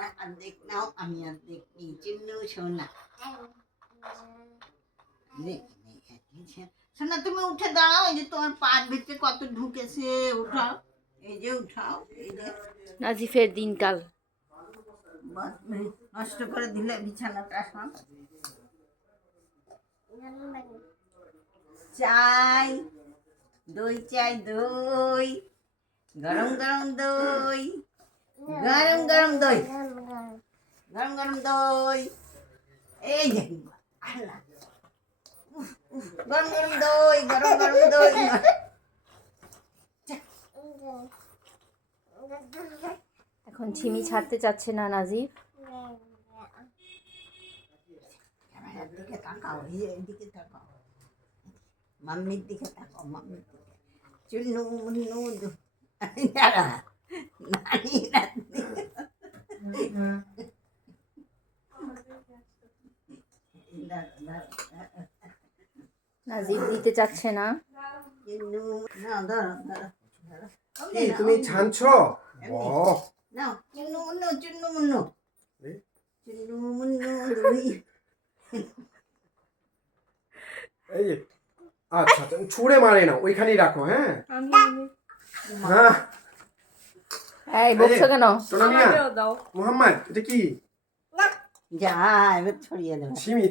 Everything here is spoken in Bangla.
সোনা অর্ধেক নাও আমি অর্ধেক নিই চিন্নু সোনা সোনা তুমি উঠে দাঁড়াও এই যে তোমার পার ভিতরে কত ঢুকেছে উঠাও। এই যে উঠাও এই যে। নাজিফের দিনকাল। নষ্ট করে দিলে বিছানাটা সব। চাই দই চাই দই। গরম গরম দই। গরম গরম দই। গরম গরম দই। এই যে গরম গরম দই গরম গরম দই। এখন ঝিমি ছাড়তে চাচ্ছে না নাজিফ ক্যামেরার দিকে তাকাও এদিকে তাকাও। মাম্মির দিকে তাকাও মাম্মির দিকে। নানি দাঁড়া, দাঁড়া। দিতে চাচ্ছে না। না তুমি ছানছো? বাহ। চুন্নু মুন্নু চুন্নু মুন্নু চুন্নু মুন্নু এই যে আচ্ছা আচ্ছা ছুঁড়ে মারে না ওইখানেই রাখো হ্যাঁ? হ্যাঁ। এই বকছো কেন? মোহাম্মদ এটা কি? 이제 아 이거 소리에 넣어. 짐이